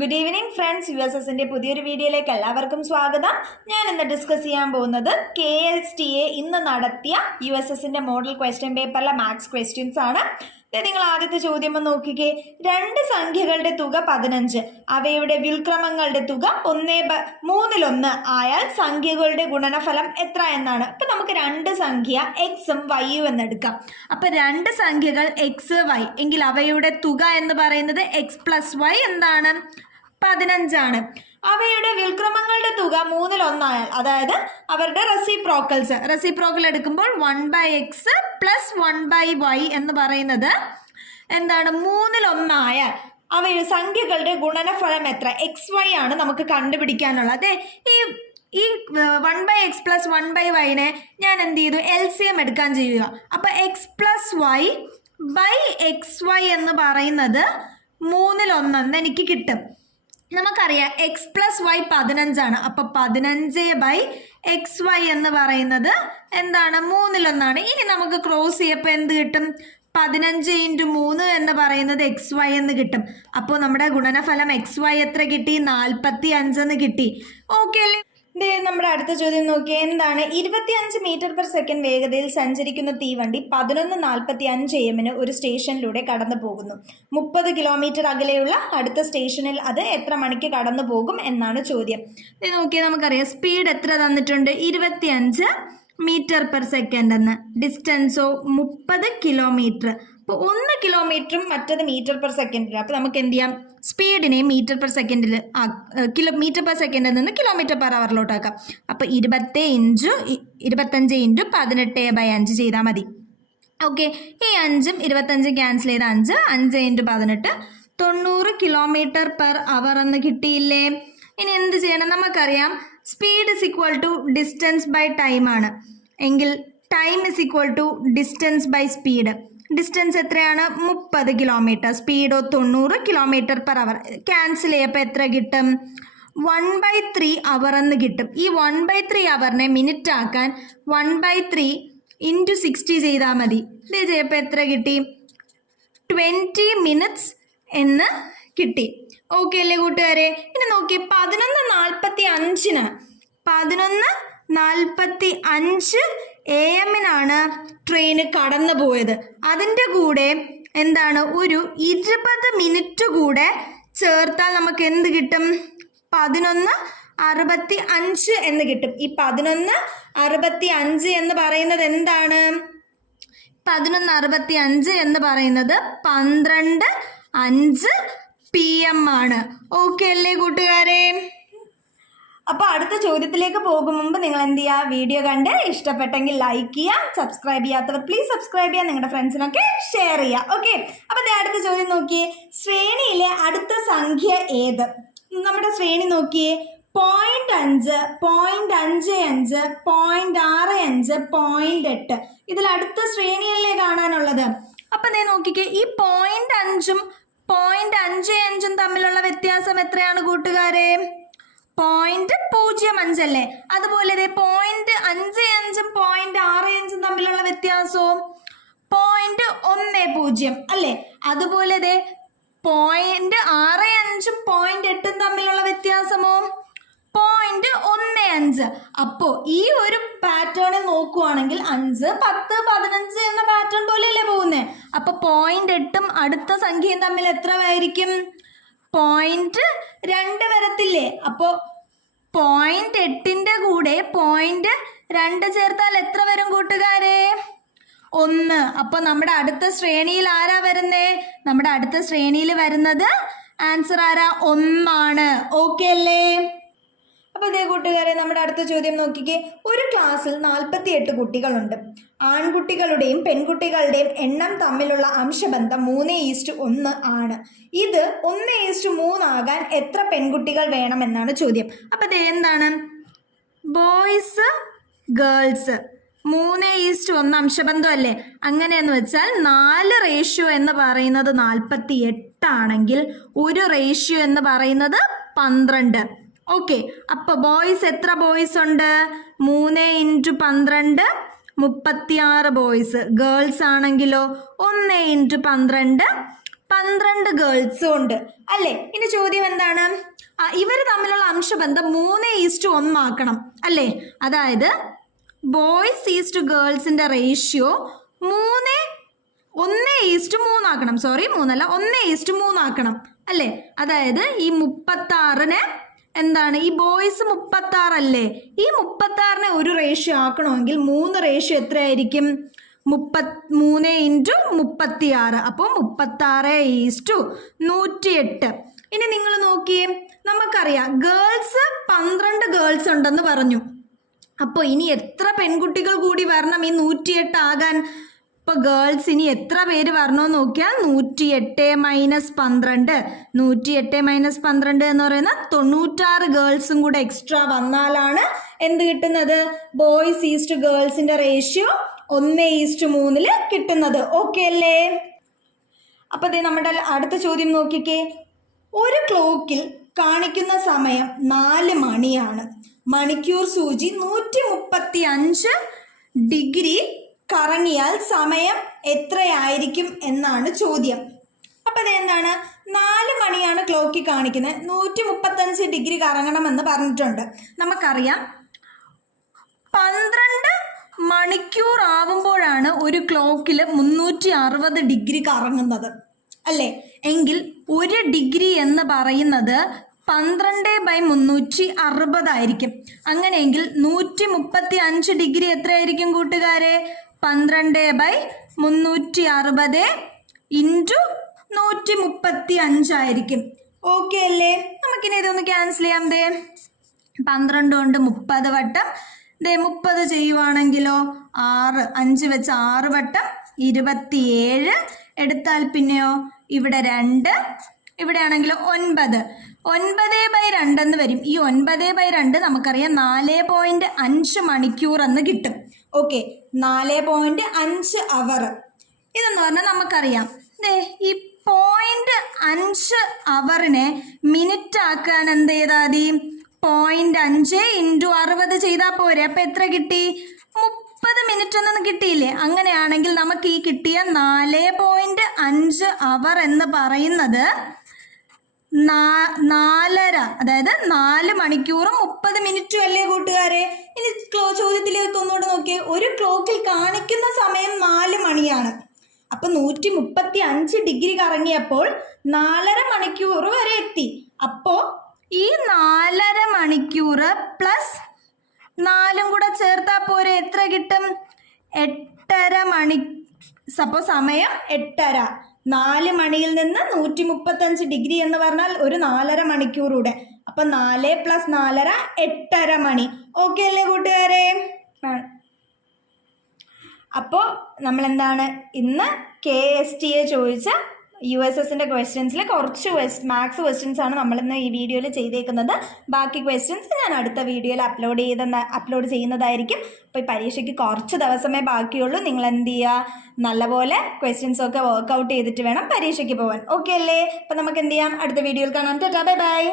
Good evening friends, USSന്റെ പുതിയൊരു വീഡിയോയിലേക്ക് എല്ലാവർക്കും സ്വാഗതം. ഞാൻ ഇന്ന് ഡിസ്കസ് ചെയ്യാൻ പോകുന്നത് KSTA ഇന്ന് നടത്തിയ USSന്റെ മോഡൽ ക്വസ്റ്റ്യൻ പേപ്പറിലെ മാത്സ് ക്വസ്റ്റ്യൻസ് ആണ്. നിങ്ങൾ ആദ്യത്തെ ചോദ്യം ഒന്ന് നോക്കിക്കേ. രണ്ട് സംഖ്യകളുടെ തുക 15, അവയുടെ വ്യുൽക്രമങ്ങളുടെ തുക 1/3 ആയാൽ സംഖ്യകളുടെ ഗുണനഫലം എത്ര എന്നാണ്. അപ്പൊ നമുക്ക് രണ്ട് സംഖ്യ എക്സും വൈയും എന്നെടുക്കാം. അപ്പൊ രണ്ട് സംഖ്യകൾ എക്സ് വൈ എങ്കിൽ അവയുടെ തുക എന്ന് പറയുന്നത് എക്സ് പ്ലസ് വൈ എന്താണ്? 15 ആണ്. അവയുടെ വ്യുൽക്രമങ്ങളുടെ തുക 1/3 ആയാൽ, അതായത് അവരുടെ റെസിപ്രോക്കൽ എടുക്കുമ്പോൾ 1/x + 1/y എന്ന് പറയുന്നത് എന്താണ്? 1/3 ആയാൽ അവയുടെ സംഖ്യകളുടെ ഗുണനഫലം എത്ര? എക്സ് വൈ ആണ് നമുക്ക് കണ്ടുപിടിക്കാനുള്ളത്. അതെ, ഈ 1/x + 1/y ഞാൻ എന്ത് ചെയ്തു? LCM എടുക്കാൻ ചെയ്യുക. അപ്പൊ x + y / xy എന്ന് പറയുന്നത് 1/3 എനിക്ക് കിട്ടും. നമുക്കറിയാം x + y 15 ആണ്. അപ്പൊ 15/xy എന്ന് പറയുന്നത് എന്താണ്? 1/3. ഇനി നമുക്ക് ക്രോസ് ചെയ്യപ്പോൾ എന്ത് കിട്ടും? 15 × 3 എന്ന് പറയുന്നത് xy എന്ന് കിട്ടും. അപ്പോൾ നമ്മുടെ ഗുണനഫലം xy എത്ര കിട്ടി? 45 എന്ന് കിട്ടി. ഓക്കെ അല്ലേ? നമ്മുടെ അടുത്ത ചോദ്യം നോക്കിയേ. എന്താണ്? 25 m/s വേഗതയിൽ സഞ്ചരിക്കുന്ന തീവണ്ടി 11:45 AM ഒരു സ്റ്റേഷനിലൂടെ കടന്നു പോകുന്നു. 30 കിലോമീറ്റർ അകലെയുള്ള അടുത്ത സ്റ്റേഷനിൽ അത് എത്ര മണിക്ക് കടന്നു പോകും എന്നാണ് ചോദ്യം. ഇത് നോക്കിയാൽ നമുക്കറിയാം സ്പീഡ് എത്ര തന്നിട്ടുണ്ട്? 25 m/s എന്ന്. ഡിസ്റ്റൻസോ 30 കിലോമീറ്റർ. അപ്പോൾ 1 കിലോമീറ്ററും മറ്റത് m/s. അപ്പോൾ നമുക്ക് എന്ത് ചെയ്യാം? സ്പീഡിനെ m/s നിന്ന് km/h ആക്കാം. അപ്പോൾ 25 × 18/5 ചെയ്താൽ മതി. ഓക്കെ, ഈ 5ഉം 25 ക്യാൻസൽ ചെയ്ത് 5 × 18 90 km/h എന്ന് കിട്ടിയില്ലേ? ഇനി എന്ത് ചെയ്യണം? നമുക്കറിയാം സ്പീഡ് = ഡിസ്റ്റൻസ് ബൈ ടൈം ആണ്. എങ്കിൽ time = distance by speed. Distance എത്രയാണ്? 30 കിലോമീറ്റർ. സ്പീഡോ 90 km/h. ക്യാൻസൽ ചെയ്യപ്പോൾ എത്ര കിട്ടും? 1/3 അവർ എന്ന് കിട്ടും. ഈ 1/3 അവറിനെ മിനിറ്റ് ആക്കാൻ 1/3 × 60 ചെയ്താൽ മതി. ഇത് ചെയ്യപ്പോൾ എത്ര കിട്ടി? 20 minutes എന്ന് കിട്ടി. ഓക്കെ അല്ലേ കൂട്ടുകാരെ? ഇനി നോക്കി 11:45 11:45 AM ട്രെയിന് കടന്നു പോയത്. അതിൻ്റെ കൂടെ എന്താണ്? ഒരു 20 മിനിറ്റ് കൂടെ ചേർത്താൽ നമുക്ക് എന്ത് കിട്ടും? 11:65 എന്ന് കിട്ടും. ഈ 11:65 എന്ന് പറയുന്നത് എന്താണ്? 11:65 എന്ന് പറയുന്നത് 12:05 PM ആണ്. ഓക്കെ അല്ലേ കൂട്ടുകാരെ? അപ്പോൾ അടുത്ത ചോദ്യത്തിലേക്ക് പോകും മുമ്പ് നിങ്ങൾ എന്ത് ചെയ്യുക? വീഡിയോ കണ്ട് ഇഷ്ടപ്പെട്ടെങ്കിൽ ലൈക്ക് ചെയ്യുക. സബ്സ്ക്രൈബ് ചെയ്യാത്തവർ പ്ലീസ് സബ്സ്ക്രൈബ് ചെയ്യുക. നിങ്ങളുടെ ഫ്രണ്ട്സിനൊക്കെ ഷെയർ ചെയ്യുക. ഓക്കെ, അപ്പോൾ അടുത്ത ചോദ്യം നോക്കിയേ. ശ്രേണിയിലെ അടുത്ത സംഖ്യ ഏത്? നമ്മുടെ ശ്രേണി നോക്കിയേ. 0.5, 0.55, 0.65, 0.8. ഇതിൽ അടുത്ത ശ്രേണിയല്ലേ കാണാനുള്ളത്? അപ്പം നോക്കിക്കേ, ഈ 0.5ഉം 0.55ഉം തമ്മിലുള്ള വ്യത്യാസം എത്രയാണ് കൂട്ടുകാരെ? 0.05 അല്ലേ? അതുപോലെ 0.55ഉം 0.65ഉം തമ്മിലുള്ള വ്യത്യാസവും 0.10 അല്ലേ? അതുപോലെ 0.65ഉം 0.8ഉം തമ്മിലുള്ള വ്യത്യാസമോ 0.15. അപ്പോൾ ഈ ഒരു പാറ്റേണിൽ നോക്കുവാണെങ്കിൽ 5, 10, 15 എന്ന പാറ്റേൺ പോലെയല്ലേ പോകുന്നത്. അപ്പോൾ 0.8ഉം അടുത്ത സംഖ്യയും തമ്മിൽ എത്ര ആയിരിക്കും? 0.2 വരത്തില്ലേ? അപ്പോൾ 0.8ന്റെ കൂടെ 0.2 ചേർത്താൽ എത്ര വരും കൂട്ടുകാരെ? 1. അപ്പോൾ നമ്മുടെ അടുത്ത ശ്രേണിയിൽ ആരാ വരുന്നേ? നമ്മുടെ അടുത്ത ശ്രേണിയിൽ വരുന്നത് ആൻസർ ആരാ? 1 ആണ്. ഓക്കെ അല്ലേ? അപ്പോൾ ഇതേ കൂട്ടുകാരെ, നമ്മുടെ അടുത്ത ചോദ്യം നോക്കിക്കേ. ഒരു ക്ലാസ്സിൽ 48 കുട്ടികളുണ്ട്. ആൺകുട്ടികളുടെയും പെൺകുട്ടികളുടെയും എണ്ണം തമ്മിലുള്ള അംശബന്ധം 3:1 ആണ്. ഇത് 1:3 ആകാൻ എത്ര പെൺകുട്ടികൾ വേണമെന്നാണ് ചോദ്യം. അപ്പോൾ ഇത് എന്താണ്? ബോയ്സ് ഗേൾസ് 3:1 അംശബന്ധം അല്ലേ? അങ്ങനെയെന്ന് വെച്ചാൽ 4 റേഷ്യോ എന്ന് പറയുന്നത് 48 ആണെങ്കിൽ 1 റേഷ്യോ എന്ന് പറയുന്നത് 12. ഓക്കെ, അപ്പോൾ ബോയ്സ് എത്ര ബോയ്സ് ഉണ്ട്? 3 × 12 36 ബോയ്സ്. ഗേൾസ് ആണെങ്കിലോ 1 × 12 12 ഗേൾസും ഉണ്ട് അല്ലേ? ഇനി ചോദ്യം എന്താണ്? ഇവർ തമ്മിലുള്ള അംശബന്ധം 3:1 ആക്കണം അല്ലേ? അതായത് ബോയ്സ് ഈസ്റ്റ് ഗേൾസിന്റെ റേഷ്യോ 1:3 ആക്കണം. 1:3 ആക്കണം അല്ലേ? അതായത് ഈ 36നെ എന്താണ്, ഈ ബോയ്സ് 36 അല്ലേ? ഈ 36നെ ഒരു റേഷ്യോ ആക്കണമെങ്കിൽ 3 റേഷ്യോ എത്രയായിരിക്കും? 3 × 36. അപ്പോൾ 36:108. ഇനി നിങ്ങൾ നോക്കിയേ, നമുക്കറിയാം ഗേൾസ് 12 ഗേൾസ് ഉണ്ടെന്ന് പറഞ്ഞു. അപ്പോൾ ഇനി എത്ര പെൺകുട്ടികൾ കൂടി വരണം ഈ 108 ആകാൻ? ഇപ്പോൾ ഗേൾസ് ഇനി എത്ര പേര് വരണമെന്ന് നോക്കിയാൽ 108 - 12. 108 - 12 എന്ന് പറയുന്ന 96 ഗേൾസും കൂടെ എക്സ്ട്രാ വന്നാലാണ് എന്ത് കിട്ടുന്നത്? ബോയ്സ് ഈസ്റ്റ് ഗേൾസിന്റെ റേഷ്യോ 1:3 കിട്ടുന്നത്. ഓക്കെ അല്ലേ? അപ്പൊ നമ്മുടെ അടുത്ത ചോദ്യം നോക്കിക്കേ. ഒരു ക്ലോക്കിൽ കാണിക്കുന്ന സമയം 4 മണിയാണ്. മണിക്കൂർ സൂചി 135 ഡിഗ്രി കറങ്ങിയാൽ സമയം എത്രയായിരിക്കും എന്നാണ് ചോദ്യം. അപ്പൊ അതെന്താണ്? 4 മണിയാണ് ക്ലോക്കിൽ കാണിക്കുന്നത്, 135 ഡിഗ്രി കറങ്ങണമെന്ന് പറഞ്ഞിട്ടുണ്ട്. നമുക്കറിയാം 12 മണിക്കൂർ ആവുമ്പോഴാണ് ഒരു ക്ലോക്കിൽ 360 ഡിഗ്രി കറങ്ങുന്നത് അല്ലേ? എങ്കിൽ 1 ഡിഗ്രി എന്ന് പറയുന്നത് 12/360 ആയിരിക്കും. അങ്ങനെയെങ്കിൽ 135 ഡിഗ്രി എത്രയായിരിക്കും കൂട്ടുകാരെ? 12/360 × 135 ആയിരിക്കും. ഓക്കെ അല്ലേ? നമുക്കിനി ഇതൊന്ന് ക്യാൻസൽ ചെയ്യാം. 12 കൊണ്ട് 30 വട്ടം, 30 ചെയ്യുവാണെങ്കിലോ 6, 5 വെച്ച് 6 വട്ടം 27 എടുത്താൽ പിന്നെയോ ഇവിടെ 2, ഇവിടെ ആണെങ്കിലോ 9. 9/2 എന്ന് വരും. ഈ 9/2 നമുക്കറിയാം 4.5 മണിക്കൂർ എന്ന് കിട്ടും. ഓക്കെ, 4.5 അവർ. ഇതെന്ന് പറഞ്ഞാൽ നമുക്കറിയാം ഈ 0.5 അവറിനെ മിനിറ്റ് ആക്കാൻ എന്ത് ചെയ്താൽ മതി? 0.5 × 60 ചെയ്താൽ പോരെ. അപ്പം എത്ര കിട്ടി? 30 മിനിറ്റ് ഒന്നും കിട്ടിയില്ലേ? അങ്ങനെയാണെങ്കിൽ നമുക്ക് ഈ കിട്ടിയ 4.5 അവർ എന്ന് പറയുന്നത് 4.5, അതായത് 4 മണിക്കൂറും 30 മിനിറ്റും അല്ലേ കൂട്ടുകാരെ? ഇനി ചോദ്യത്തിലേക്ക് ഒന്നുകൂടെ നോക്കിയേ. ഒരു ക്ലോക്കിൽ കാണിക്കുന്ന സമയം 4 മണിയാണ്. അപ്പൊ 135 ഡിഗ്രി കറങ്ങിയപ്പോൾ 4.5 മണിക്കൂർ വരെ എത്തി. അപ്പോ ഈ 4.5 മണിക്കൂർ പ്ലസ് 4 കൂടെ ചേർത്താൽ പോരെ എത്ര കിട്ടും? 8.5 മണി. അപ്പോൾ സമയം 8.5. 4 മണിയിൽ നിന്ന് 135 ഡിഗ്രി എന്ന് പറഞ്ഞാൽ ഒരു 4.5 മണിക്കൂറൂടെ. അപ്പൊ 4 + 4.5 8.5 മണി. ഓക്കെ അല്ലേ കൂട്ടുകാരെ? അപ്പോൾ നമ്മൾ എന്താണ് ഇന്ന് KSTA ചോദിച്ച USSന്റെ ക്വസ്റ്റ്യൻസിൽ കുറച്ച് മാത്സ് ക്വസ്റ്റ്യൻസ് ആണ് നമ്മളിന്ന് ഈ വീഡിയോയിൽ ചെയ്തേക്കുന്നത്. ബാക്കി ക്വസ്റ്റ്യൻസ് ഞാൻ അടുത്ത വീഡിയോയിൽ അപ്ലോഡ് ചെയ്യുന്നതായിരിക്കും. അപ്പോൾ ഈ പരീക്ഷയ്ക്ക് കുറച്ച് ദിവസമേ ബാക്കിയുള്ളൂ. നിങ്ങൾ എന്ത് ചെയ്യുക? നല്ലപോലെ ക്വസ്റ്റ്യൻസൊക്കെ വർക്കൗട്ട് ചെയ്തിട്ട് വേണം പരീക്ഷയ്ക്ക് പോകാൻ. ഓക്കെ അല്ലേ? അപ്പോൾ നമുക്ക് എന്ത് ചെയ്യാം? അടുത്ത വീഡിയോയിൽ കാണാം. Tata, bye bye.